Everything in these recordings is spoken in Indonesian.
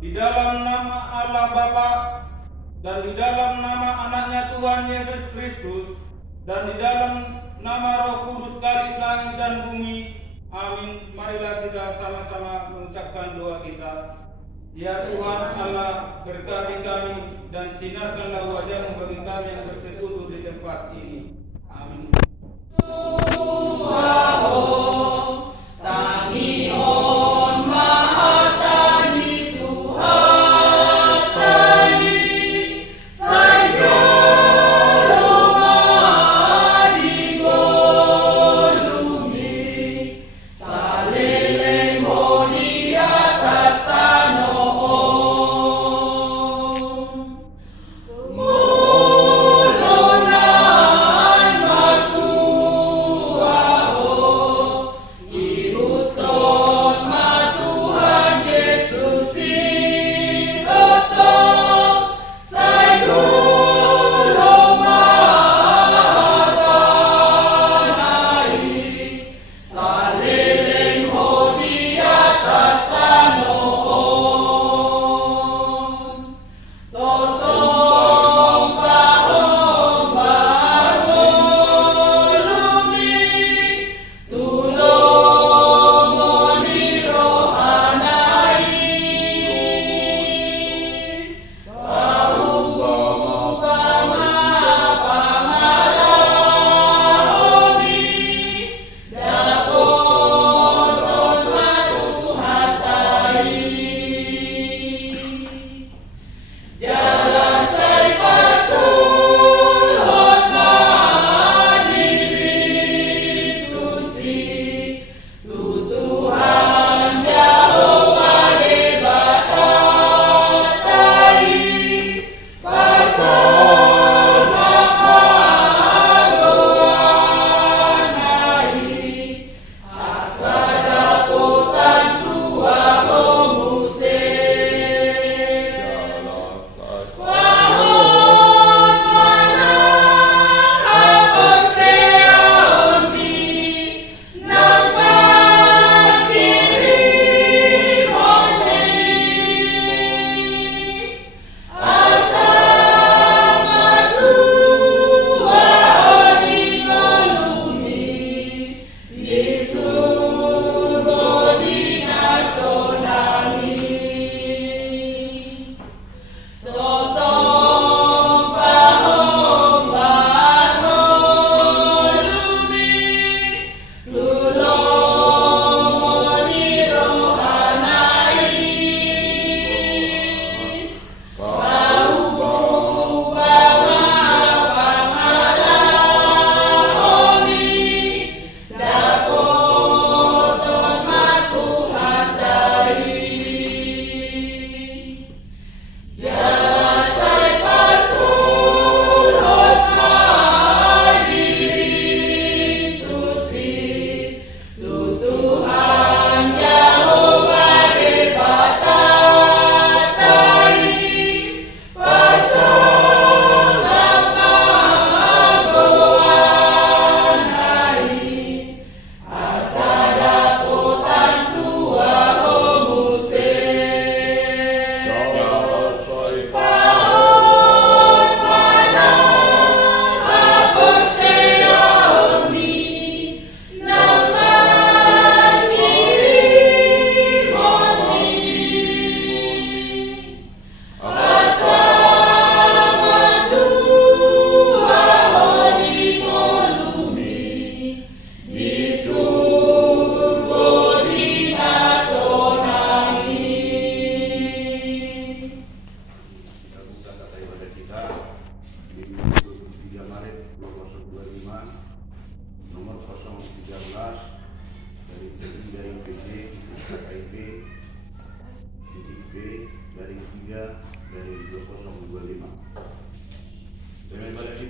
Di dalam nama Allah Bapa dan di dalam nama anaknya Tuhan Yesus Kristus dan di dalam nama Roh Kudus Kalik langit dan bumi. Amin. Marilah kita sama-sama mengucapkan doa kita. Ya Tuhan Allah, berkati kami dan sinarkanlah wajah-Mu bagi kami yang bersekutu di tempat ini. Amin.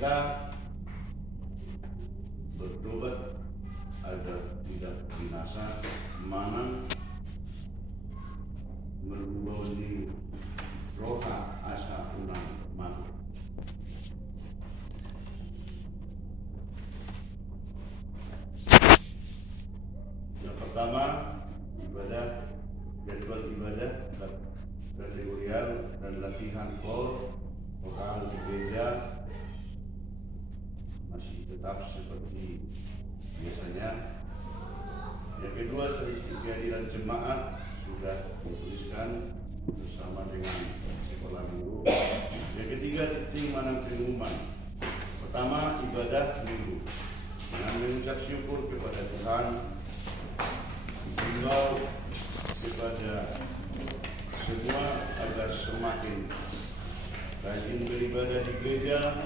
kita bertobat agar tidak binasa, mana meluani roha asa unang mati. Yang pertama, jadwal ibadah kategorial dan latihan vokal di gereja masih tetap seperti biasanya. Yang kedua, kehadiran jemaat sudah dituliskan bersama dengan sekolah minggu. Yang ketiga, titik mana pengumuman. Pertama, ibadah minggu dengan mengucap syukur kepada Tuhan, dihimbau kepada semua agar semakin rajin beribadah di gereja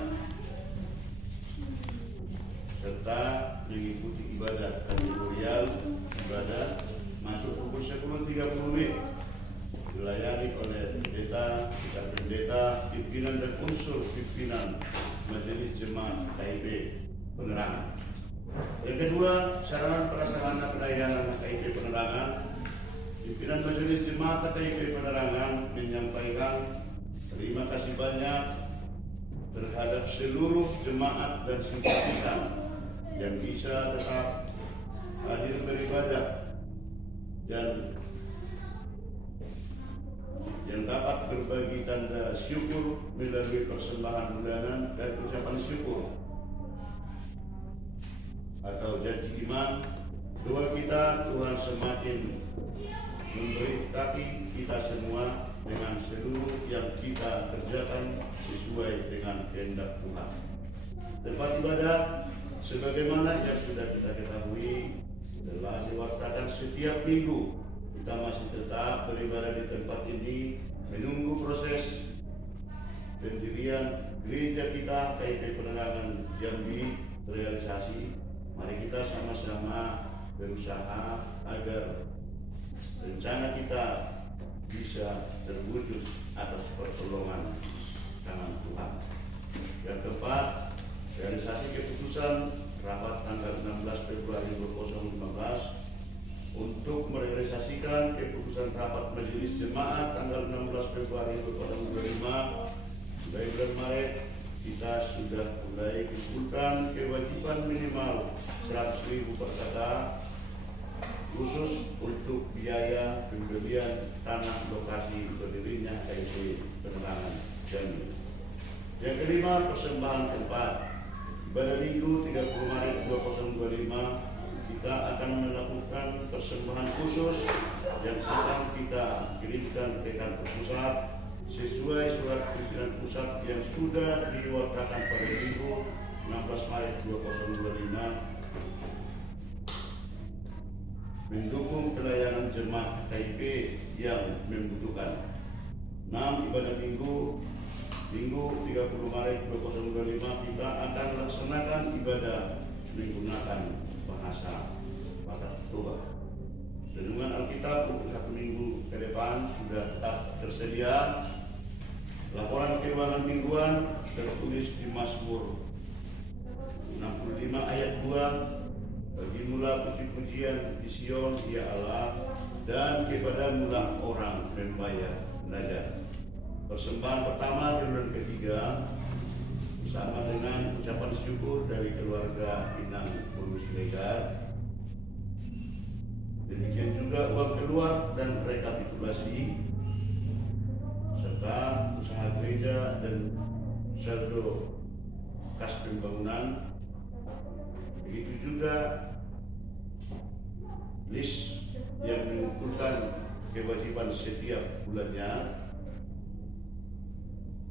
serta mengikuti ibadah kategorial ibadah masuk pukul 10.30 dilayani oleh pendeta, pimpinan dan unsur pimpinan Majelis Jemaat KIP Penerangan. Yang kedua, sarana prasarana pelayanan KIP Penerangan. Pimpinan Majelis Jemaat KIP Penerangan menyampaikan terima kasih banyak terhadap seluruh jemaat dan simpatisan yang bisa tetap hadir beribadah dan yang dapat berbagi tanda syukur melalui persembahan bulanan dan ucapan syukur atau janji iman. Doa kita, Tuhan semakin memberkati kita semua dengan seluruh yang kita kerjakan sesuai dengan kehendak Tuhan. Tempat ibadah sebagaimana yang sudah kita ketahui telah diwaktakan setiap minggu. Kita masih tetap beribadah di tempat ini menunggu proses pendirian gereja kita KIP Penerangan Jambi terrealisasi. Mari kita sama-sama berusaha agar rencana kita bisa terwujud atas pertolongan tangan Tuhan. Yang keempat, realisasi keputusan rapat tanggal 16 Februari 2015 untuk merealisasikan keputusan rapat Majelis Jemaat tanggal 16 Februari 2025 mulai bulan Maret kita sudah mulai kumpulkan kewajiban minimal 100.000 per kakak khusus untuk biaya pembelian tanah lokasi berdirinya KIP Penerangan Jambi. Yang kelima, persembahan tempat. Pada minggu 30 Maret 2025 kita akan melakukan persembahan khusus yang akan kita kirimkan ke kantor pusat sesuai surat pimpinan pusat yang sudah diwakilkan pada minggu 16 Maret 2025 mendukung pelayanan jemaat KIP yang membutuhkan. 6. Ibadah Minggu 30 Maret 2025 kita akan laksanakan ibadah menggunakan bahasa Tuhan. Renungan Alkitab untuk 1 minggu ke depan sudah tetap tersedia. Laporan keuangan mingguan tertulis di Mazmur 65 ayat 2. Bagimulah puji-pujian di Sion, ya Allah, dan kepadamulah orang membayar munajat. Persembahan pertama di bulan ketiga bersama dengan ucapan syukur dari keluarga Inang Purus Legar. Demikian juga uang keluar dan rekapitulasi serta usaha gereja dan saldo kas pembangunan. Begitu juga list yang mengumpulkan kewajiban setiap bulannya.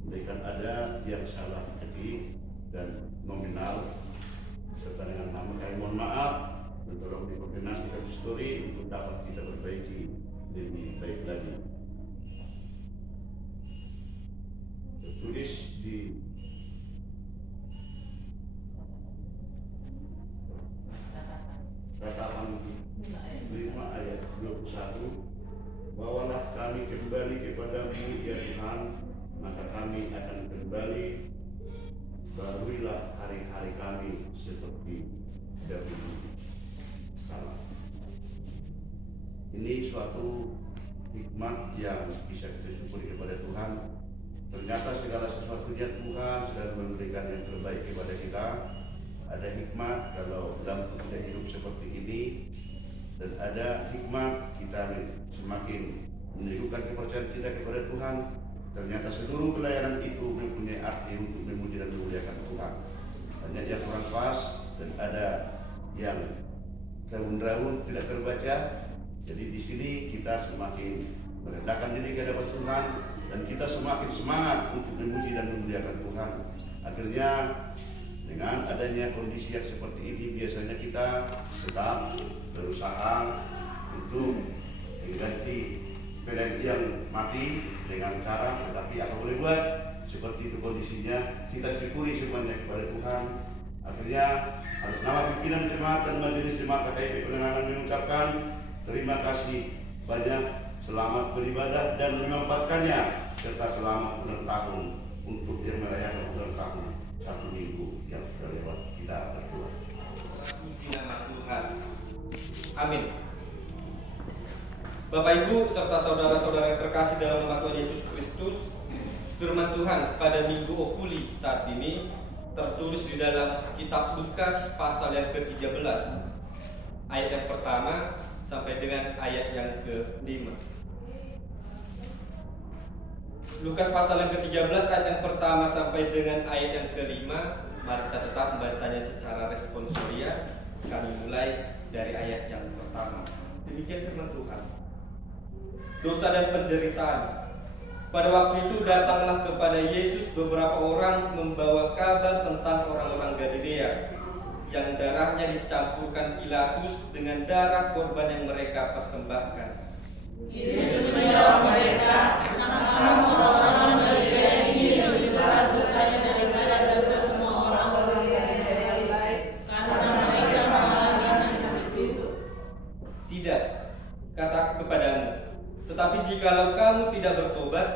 Andaikan ada yang salah ketik dan nominal serta dengan nama, kami mohon maaf dan tolong dikoordinasikan histori untuk dapat kita perbaiki lebih baik lagi. Tertulis di Ratapan 5 ayat 21, bawalah kami kembali kepadamu ya Tuhan, maka kami akan kembali Laluilah hari-hari kami seperti dahulu kala. Ini suatu hikmat yang bisa kita syukuri kepada Tuhan. Ternyata segala sesuatunya Tuhan sedang memberikan yang terbaik kepada kita. Ada hikmat kalau dalam kita hidup seperti ini, dan ada hikmat kita semakin menunjukkan kepercayaan kita kepada Tuhan. Ternyata seluruh pelayanan itu mempunyai arti untuk memuji dan memuliakan Tuhan. Banyak yang kurang pas dan ada yang raun-raun tidak terbaca. Jadi di sini kita semakin merendahkan diri ke hadapan Tuhan dan kita semakin semangat untuk memuji dan memuliakan Tuhan. Akhirnya dengan adanya kondisi yang seperti ini, biasanya kita tetap berusaha untuk mengganti PLN yang mati dengan cara, tetapi apa boleh buat, seperti itu kondisinya. Kita syukuri semuanya kepada Tuhan. Akhirnya atas nama pimpinan jemaat dan majelis jemaat KKIP Penenangan mengucapkan terima kasih banyak, selamat beribadah dan memanfaatkannya, serta selamat ulang tahun untuk yang merayakan ulang tahun 1 minggu yang sudah lewat. Kita berdoa. Puji nama Tuhan. Amin. Bapak Ibu serta saudara-saudara yang terkasih dalam nama Tuhan Yesus Kristus, firman Tuhan pada Minggu Okuli saat ini tertulis di dalam kitab Lukas pasal yang ke-13 ayat yang pertama sampai dengan ayat yang ke-5. Lukas pasal yang ke-13 ayat yang pertama sampai dengan ayat yang ke-5. Mari kita tetap membacanya secara responsoria. Kami mulai dari ayat yang pertama. Demikian firman Tuhan. Dosa dan penderitaan. Pada waktu itu datanglah kepada Yesus beberapa orang membawa kabar tentang orang-orang Galilea yang darahnya dicampurkan Pilatus dengan darah korban yang mereka persembahkan. Yesus menjawab mereka, kamu orang Galilea ini lebih besar dosanya daripada dosa semua orang-orang Galilea yang lain, karena mereka mengalami nasib itu. Tidak, kataku kepadamu, tetapi jikalau kamu tidak bertobat,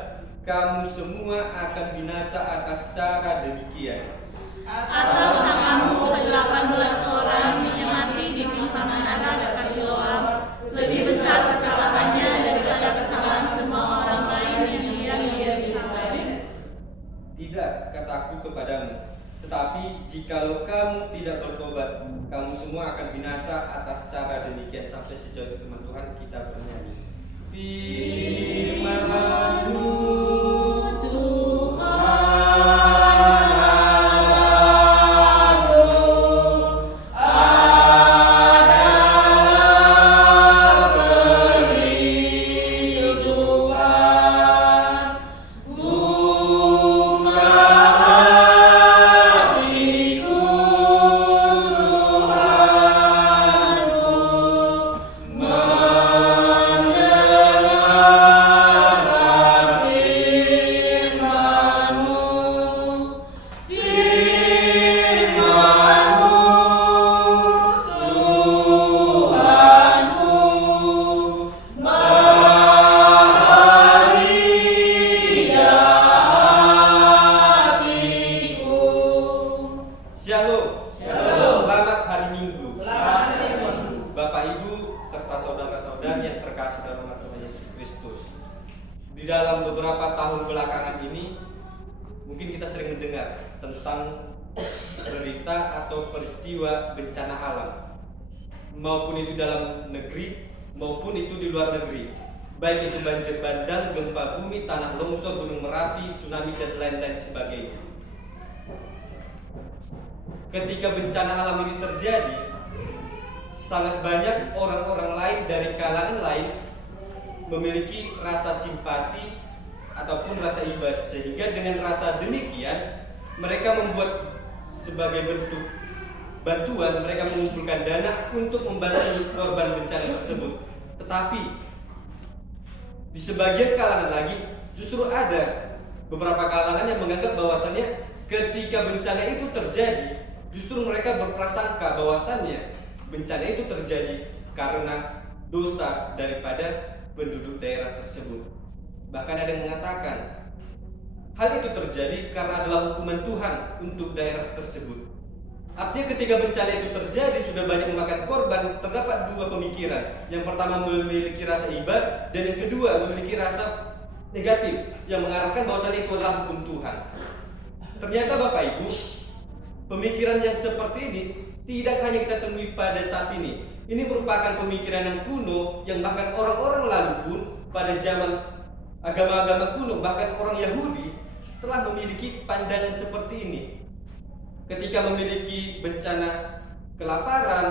kamu semua akan binasa atas cara demikian. Atas kamu 18 orang yang mati ditimpa menara dekat Siloam, lebih besar kesalahannya daripada kesalahan semua orang lain yang diam di Yerusalem. Tidak, kataku kepadamu, tetapi jikalau kamu tidak bertobat, kamu semua akan binasa atas cara demikian. Sampai sejauh itu firman Tuhan, kita bernyanyi. Firman-Mu peristiwa bencana alam, maupun itu dalam negeri maupun itu di luar negeri, baik itu banjir bandang, gempa bumi, tanah longsor, gunung Merapi, tsunami dan lain-lain sebagainya. Ketika bencana alam ini terjadi, sangat banyak orang-orang lain dari kalangan lain memiliki rasa simpati ataupun rasa iba, sehingga dengan rasa demikian mereka membuat sebagai bentuk bantuan, mereka mengumpulkan dana untuk membantu korban bencana tersebut. Tetapi di sebagian kalangan lagi justru ada beberapa kalangan yang menganggap bahwasannya ketika bencana itu terjadi, justru mereka berprasangka bahwasannya bencana itu terjadi karena dosa daripada penduduk daerah tersebut. Bahkan ada yang mengatakan hal itu terjadi karena adalah hukuman Tuhan untuk daerah tersebut. Artinya ketika bencana itu terjadi sudah banyak memakan korban, terdapat dua pemikiran. Yang pertama memiliki rasa iba, dan yang kedua memiliki rasa negatif yang mengarahkan bahwasannya itu adalah hukum Tuhan. Ternyata Bapak Ibu, pemikiran yang seperti ini tidak hanya kita temui pada saat ini. Ini merupakan pemikiran yang kuno, yang bahkan orang-orang lalu pun pada zaman agama-agama kuno, bahkan orang Yahudi telah memiliki pandangan seperti ini. Ketika memiliki bencana kelaparan,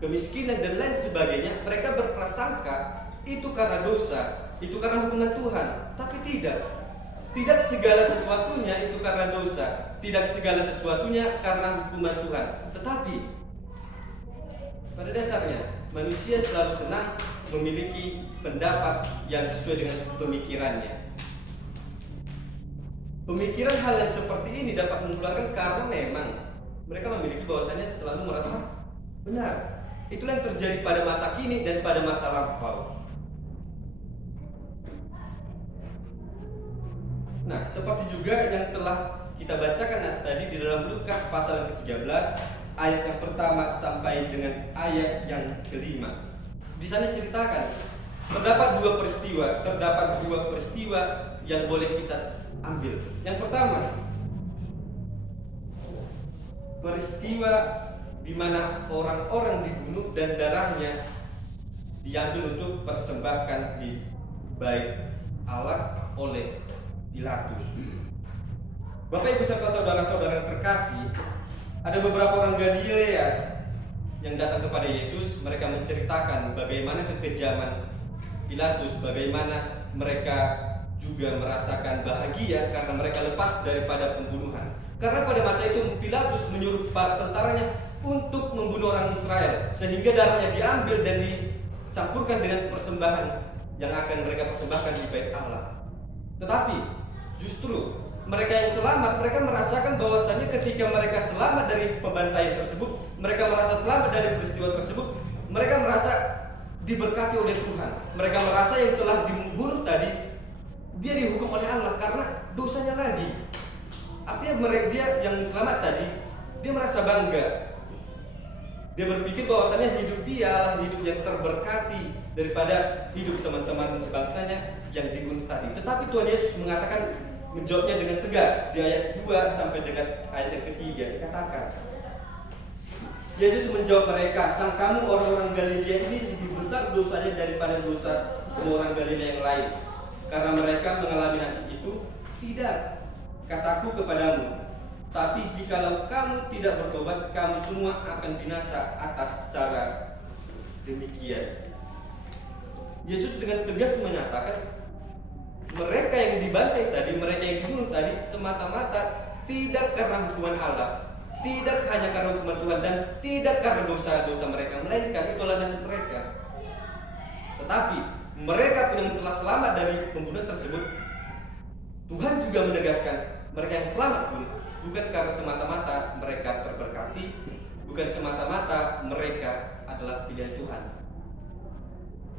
kemiskinan, dan lain sebagainya, mereka berprasangka itu karena dosa, itu karena hukuman Tuhan. Tapi tidak segala sesuatunya itu karena dosa, tidak segala sesuatunya karena hukuman Tuhan. Tetapi pada dasarnya manusia selalu senang memiliki pendapat yang sesuai dengan pemikirannya. Pemikiran hal yang seperti ini dapat mengeluarkan karena memang mereka memiliki bahwasannya selalu merasa benar. Itulah yang terjadi pada masa kini dan pada masa lampau. Nah, seperti juga yang telah kita bacakan tadi di dalam Lukas pasal yang ke-13 ayat yang pertama sampai dengan ayat yang kelima. Di sana ceritakan terdapat dua peristiwa yang boleh kita ambil. Yang pertama, peristiwa di mana orang-orang dibunuh dan darahnya diambil untuk persembahkan di bait Allah oleh Pilatus. Bapak Ibu serta saudara-saudara yang terkasih, ada beberapa orang Galilea yang datang kepada Yesus. Mereka menceritakan bagaimana kekejaman Pilatus, bagaimana mereka juga merasakan bahagia karena mereka lepas daripada pembunuhan. Karena pada masa itu Pilatus menyuruh para tentaranya untuk membunuh orang Israel, sehingga darahnya diambil dan dicampurkan dengan persembahan yang akan mereka persembahkan di bait Allah. Tetapi justru mereka yang selamat, mereka merasakan bahwasannya ketika mereka selamat dari pembantaian tersebut, mereka merasa selamat dari peristiwa tersebut, mereka merasa diberkati oleh Tuhan. Mereka merasa yang telah dibunuh tadi dia dihukum oleh Allah karena dosanya lagi. Artinya dia yang selamat tadi, dia merasa bangga. Dia berpikir bahwasannya hidup dia adalah hidup yang terberkati daripada hidup teman-teman sebangsanya yang dibunuh tadi. Tetapi Tuhan Yesus menjawabnya dengan tegas di ayat 2 sampai dengan ayat yang ketiga. Dikatakan, Yesus menjawab mereka, "Sang kamu orang-orang Galilea ini lebih besar dosanya daripada dosa semua orang Galilea yang lain. Karena mereka mengalami nasib itu, tidak, kataku kepadamu, tapi jikalau kamu tidak bertobat, kamu semua akan binasa atas cara demikian." Yesus dengan tegas menyatakan, mereka yang dibantai tadi, mereka yang dibunuh tadi, semata-mata tidak karena hukuman Allah, tidak hanya karena hukuman Tuhan, dan tidak karena dosa-dosa mereka, melainkan itulah nasib mereka. Tetapi mereka pun yang telah selamat dari pembunuhan tersebut, Tuhan juga menegaskan mereka yang selamat pun bukan karena semata-mata mereka terberkati, bukan semata-mata mereka adalah pilihan Tuhan,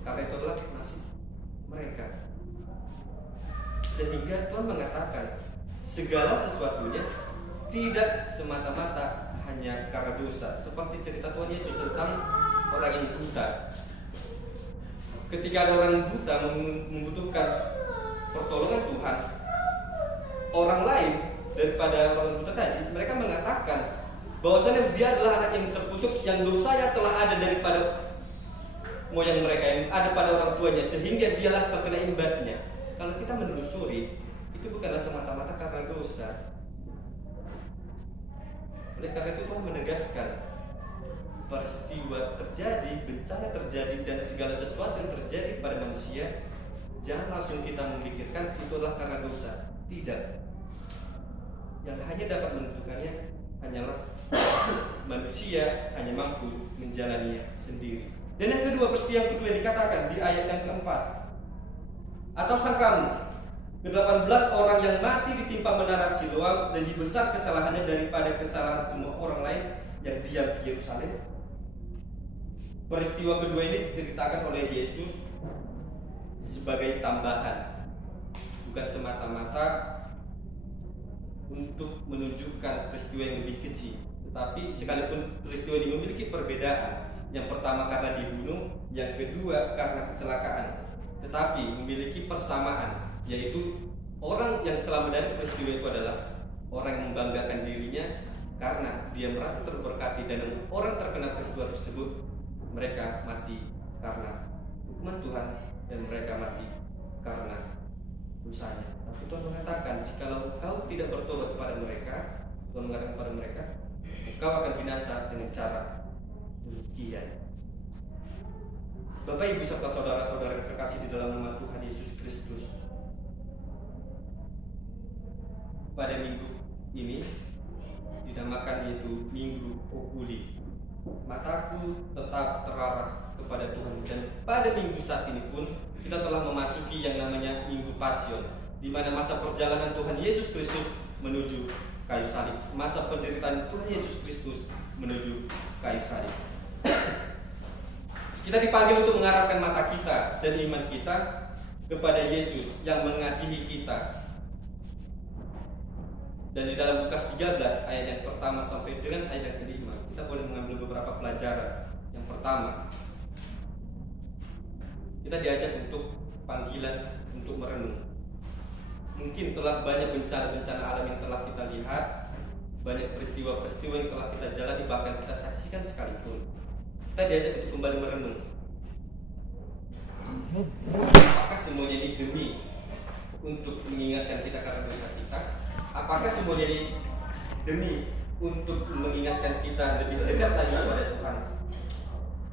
karena itu adalah nasib mereka. Sehingga Tuhan mengatakan segala sesuatunya tidak semata-mata hanya karena dosa. Seperti cerita Tuhan Yesus tentang orang yang buta. Ketika ada orang buta membutuhkan pertolongan Tuhan, orang lain daripada orang buta tadi, mereka mengatakan bahwasanya dia adalah anak yang terkutuk, yang dosanya telah ada daripada moyang mereka, yang ada pada orang tuanya, sehingga dialah terkena imbasnya. Kalau kita menelusuri, itu bukanlah semata-mata karena dosa. Oleh karena itu Tuhan menegaskan, peristiwa terjadi, bencana terjadi, dan segala sesuatu yang terjadi pada manusia, jangan langsung kita memikirkan itu adalah karena dosa. Tidak. Yang hanya dapat menentukannya hanyalah manusia, hanya mampu menjalaninya sendiri. Dan yang kedua, peristiwa yang kedua yang dikatakan di ayat yang keempat, atau sang kamu, ke-18 orang yang mati ditimpa menara Siloam, dan lebih besar kesalahannya daripada kesalahan semua orang lain yang diam di Yerusalem. Peristiwa kedua ini diceritakan oleh Yesus sebagai tambahan, bukan semata-mata untuk menunjukkan peristiwa yang lebih kecil. Tetapi sekalipun peristiwa ini memiliki perbedaan, yang pertama karena dibunuh, yang kedua karena kecelakaan, tetapi memiliki persamaan, yaitu orang yang selamat dari peristiwa itu adalah orang yang membanggakan dirinya karena dia merasa terberkati, dan orang terkena peristiwa tersebut mereka mati karena hukuman Tuhan dan mereka mati karena dosanya. Tapi Tuhan mengatakan, jikalau kau tidak bertobat kepada mereka, Tuhan mengatakan kepada mereka, kau akan binasa dengan cara demikian. Bapak Ibu serta saudara-saudara terkasih di dalam nama Tuhan Yesus Kristus, pada minggu ini dinamakan yaitu Minggu Okuli. Mataku tetap terarah kepada Tuhan, dan pada minggu saat ini pun kita telah memasuki yang namanya Minggu Pasion, di mana masa perjalanan Tuhan Yesus Kristus menuju kayu salib, masa penderitaan Tuhan Yesus Kristus menuju kayu salib. Kita dipanggil untuk mengarahkan mata kita dan iman kita kepada Yesus yang mengasihi kita. Dan di dalam Lukas 13 ayat yang pertama sampai dengan ayat yang kelima, kita boleh mengambil beberapa pelajaran. Yang pertama, kita diajak untuk panggilan untuk merenung. Mungkin telah banyak bencana-bencana alam yang telah kita lihat, banyak peristiwa-peristiwa yang telah kita jalani, bahkan kita saksikan sekalipun. Kita diajak untuk kembali merenung. Apakah semuanya ini demi untuk mengingatkan kita karena dosa kita? Apakah semuanya ini demi untuk mengingatkan kita lebih dekat lagi kepada Tuhan?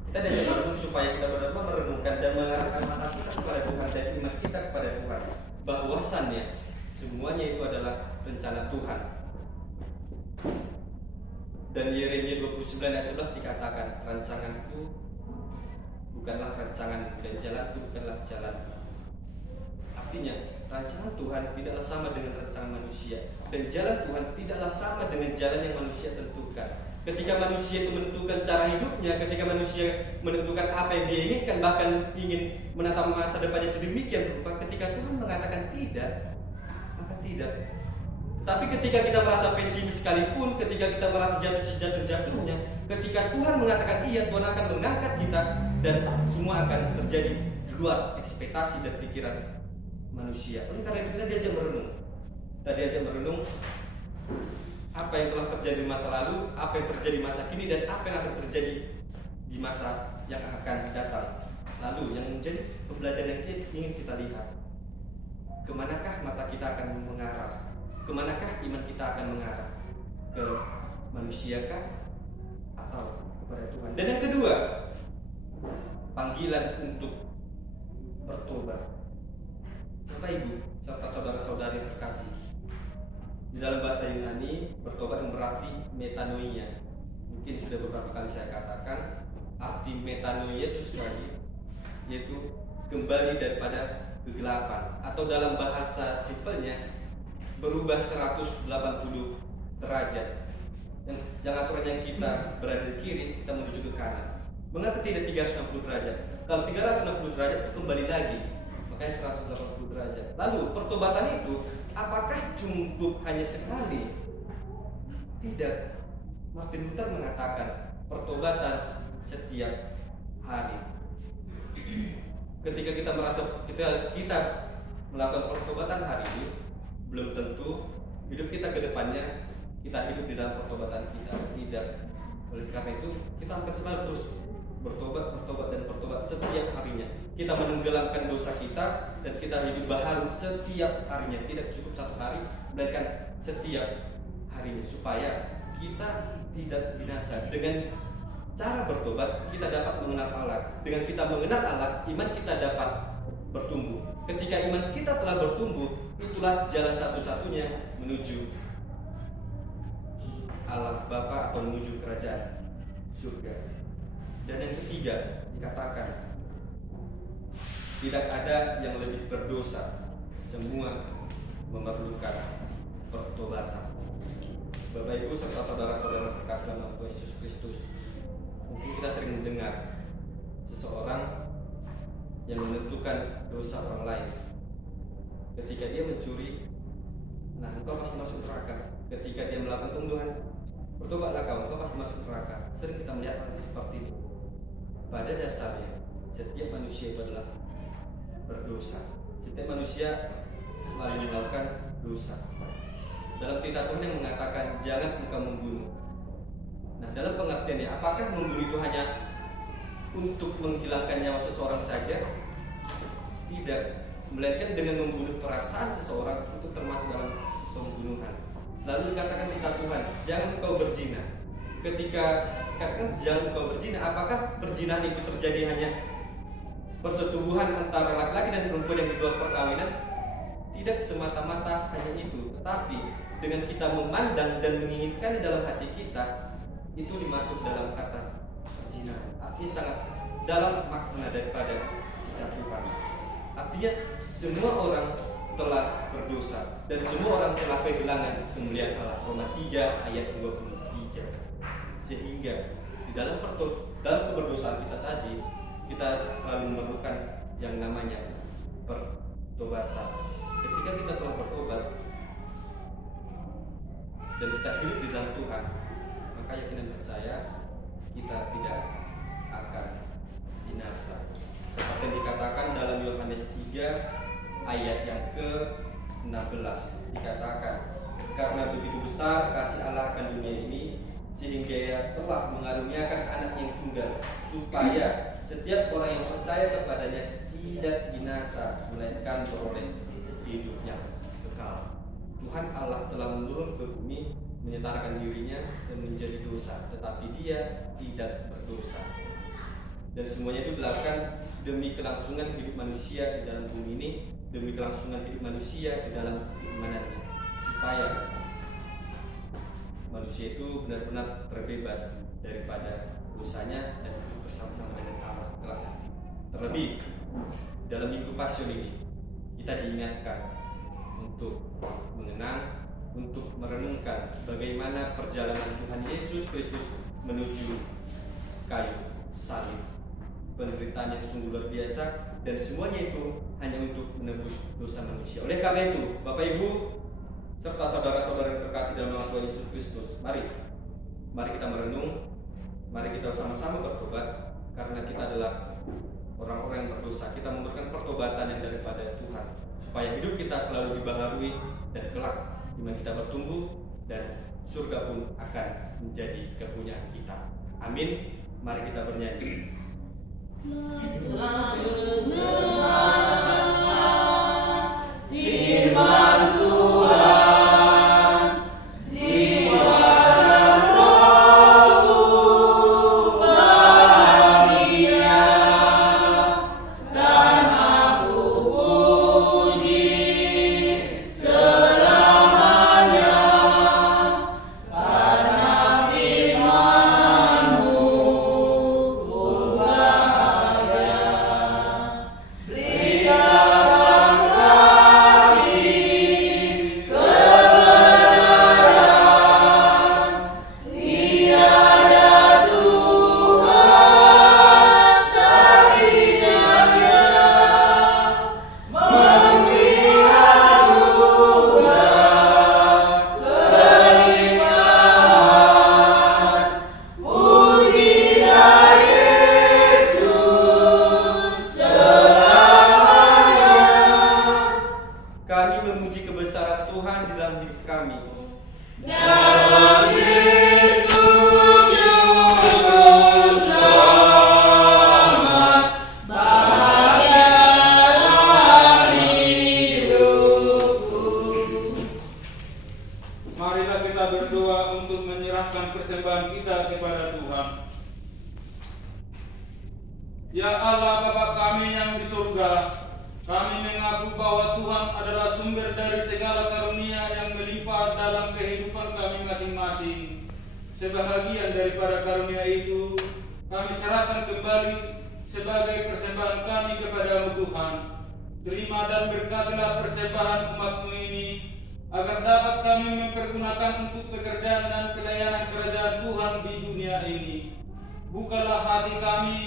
Kita diajak merenung supaya kita benar-benar merenungkan dan mengarahkan mata kita kepada Tuhan dan iman kita kepada Tuhan, bahwasannya semuanya itu adalah rencana Tuhan. Dan Yeremia 29 ayat 11 dikatakan, rancanganku bukanlah rancangan dan jalanku bukanlah jalan. Artinya rancangan Tuhan tidaklah sama dengan rancangan manusia, dan jalan Tuhan tidaklah sama dengan jalan yang manusia tentukan. Ketika manusia itu menentukan cara hidupnya, ketika manusia menentukan apa yang dia inginkan, bahkan ingin menata masa depannya sedemikian rupa, ketika Tuhan mengatakan tidak, maka tidak. Tapi ketika kita merasa pesimis sekalipun, ketika kita merasa jatuh sejatuh-jatuhnya, ketika Tuhan mengatakan iya, Tuhan akan mengangkat kita, dan semua akan terjadi di luar ekspektasi dan pikiran manusia. Oleh karena itu kita diajak merenung. Kita diajak merenung apa yang telah terjadi di masa lalu, apa yang terjadi di masa kini, dan apa yang akan terjadi di masa yang akan datang. Lalu yang menjadi pembelajaran yang ingin kita lihat, kemanakah mata kita akan mengarah? Kemanakah iman kita akan mengarah? Ke manusiakah atau kepada Tuhan? Dan yang kedua, panggilan untuk bertobat. Bapak Ibu serta saudara-saudari terkasih, di dalam bahasa Yunani bertobat yang berarti metanoia. Mungkin sudah beberapa kali saya katakan, arti metanoia itu sekali, yaitu kembali daripada kegelapan, atau dalam bahasa simpelnya berubah 180 derajat. Yang aturannya kita berada di kiri, kita menuju ke kanan. Mengapa tidak 360 derajat? Kalau 360 derajat itu kembali lagi, makanya 180 derajat. Lalu pertobatan itu apakah cukup hanya sekali? Tidak. Martin Luther mengatakan pertobatan setiap hari. Ketika kita merasa kita melakukan pertobatan hari ini, belum tentu hidup kita ke depannya kita hidup di dalam pertobatan kita. Tidak. Oleh karena itu kita akan selalu terus bertobat dan bertobat setiap harinya. Kita menenggelamkan dosa kita dan kita hidup baharu setiap harinya. Tidak cukup satu hari, melainkan setiap harinya, supaya kita tidak binasa. Dengan cara bertobat kita dapat mengenal Allah. Dengan kita mengenal Allah, iman kita dapat bertumbuh. Ketika iman kita telah bertumbuh, itulah jalan satu-satunya menuju Allah Bapa atau menuju kerajaan surga. Dan yang ketiga dikatakan, tidak ada yang lebih berdosa, semua memerlukan pertobatan. Bapak Ibu serta saudara-saudara terkasih dalam Tuhan Yesus Kristus, mungkin kita sering mendengar seseorang yang menentukan dosa orang lain ketika dia mencuri, nah engkau pasti masuk neraka. Ketika dia melakukan pembunuhan, bertobatlah engkau pasti masuk neraka. Sering kita melihat hal seperti ini. Pada dasarnya setiap manusia itu adalah berdosa. Setiap manusia selalu melakukan dosa. Dalam kitab Tuhan yang mengatakan jangan engkau membunuh. Nah, dalam pengertiannya, apakah membunuh itu hanya untuk menghilangkan nyawa seseorang saja? Tidak, melainkan dengan membunuh perasaan seseorang itu termasuk dalam pembunuhan. Lalu dikatakan kitab Tuhan, jangan engkau berzina. Ketika dikatakan jangan engkau berzina, apakah perzinahan itu terjadi hanya persetubuhan antara laki-laki dan perempuan yang di luar perkawinan? Tidak semata-mata hanya itu, tetapi dengan kita memandang dan menginginkan dalam hati kita, itu dimasuk dalam kata perzinahan. Artinya sangat dalam makna daripada kitab Tuhan. Artinya semua orang telah berdosa dan semua orang telah kehilangan kemuliaan Allah. Roma 3 ayat 23. Sehingga di dalam keberdosaan kita tadi, kita selalu memerlukan yang namanya pertobatan. Ketika kita telah bertobat dan kita hidup di dalam Tuhan, maka yakin dan percaya kita tidak akan binasa. Seperti yang dikatakan dalam Yohanes 3 ayat yang ke-16, dikatakan, karena begitu besar kasih Allah akan dunia ini, sehingga Ia telah mengaruniakan anak yang tunggal, supaya setiap orang yang percaya kepadanya tidak binasa, melainkan beroleh hidup yang kekal. Tuhan Allah telah menurun ke bumi, menyatakan dirinya dan menjadi dosa, tetapi Dia tidak berdosa. Dan semuanya itu dilakukan demi kelangsungan hidup manusia di dalam bumi ini, demi kelangsungan hidup manusia di dalam keimanannya, supaya manusia itu benar-benar terbebas daripada dosanya dan hidup bersama-sama dengan Allah kelak nanti. Terlebih dalam minggu Paskah ini kita diingatkan untuk mengenang, untuk merenungkan bagaimana perjalanan Tuhan Yesus Kristus menuju kayu salib, penderitaan yang sungguh luar biasa, dan semuanya itu hanya untuk menebus dosa manusia. Oleh karena itu, Bapak Ibu serta saudara-saudara yang terkasih dalam nama Tuhan Yesus Kristus, mari kita merenung, mari kita sama-sama bertobat, karena kita adalah orang-orang yang berdosa. Kita memerlukan pertobatan yang daripada Tuhan, supaya hidup kita selalu dibaharui dan kelak iman kita bertumbuh dan surga pun akan menjadi kepunyaan kita. Amin. Mari kita bernyanyi. Firman Tuhan. Ya Allah Bapa kami yang di surga, kami mengaku bahwa Tuhan adalah sumber dari segala karunia yang melimpah dalam kehidupan kami masing-masing. Sebahagian daripada karunia itu kami serahkan kembali sebagai persembahan kami kepadamu Tuhan. Terima dan berkatilah persembahan umat-Mu ini, agar dapat kami mempergunakan untuk pekerjaan dan pelayanan kerajaan Tuhan di dunia ini. Bukalah hati kami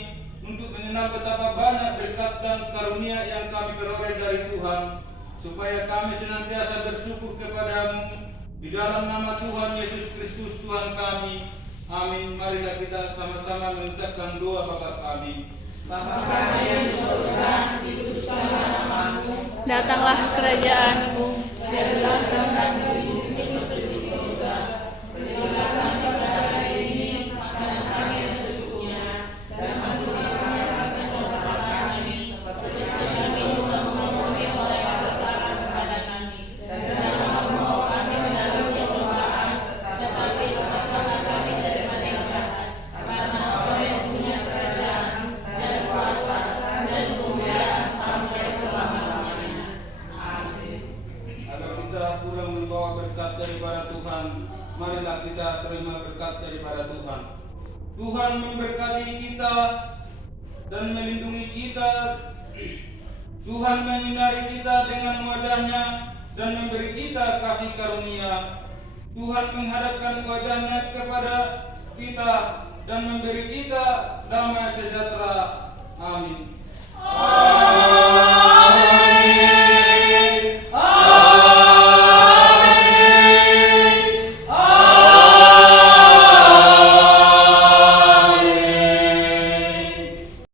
untuk mengenal betapa banyak berkat dan karunia yang kami peroleh dari Tuhan, supaya kami senantiasa bersyukur kepadamu di dalam nama Tuhan Yesus Kristus Tuhan kami. Amin. Marilah kita sama-sama mengucapkan doa Bapa kami. Bapa kami yang di surga, dikuduskanlah namamu. Datanglah kerajaanmu. Biarlah kehendakmu di bumi seperti di surga. Berilah kami pada hari ini makanan kami yang secukupnya, dan ampunilah kami atas dosa kami, seperti kami juga mengampuni orang yang bersalah kepada kami. Dan janganlah membawa kami ke dalam pencobaan, tetapi lepaskanlah kami daripada yang jahat. Karena Engkau yang punya kerajaan dan kuasa dan kemuliaan sampai selama-lamanya. Amin. Agar kita pulang membawa berkat daripada Tuhan, marilah kita terima berkat daripada Tuhan. Tuhan memberkati kita dan melindungi kita. Tuhan menyinari kita dengan wajah-Nya dan memberi kita kasih karunia. Tuhan menghadapkan wajah-Nya kepada kita dan memberi kita damai sejahtera. Amin.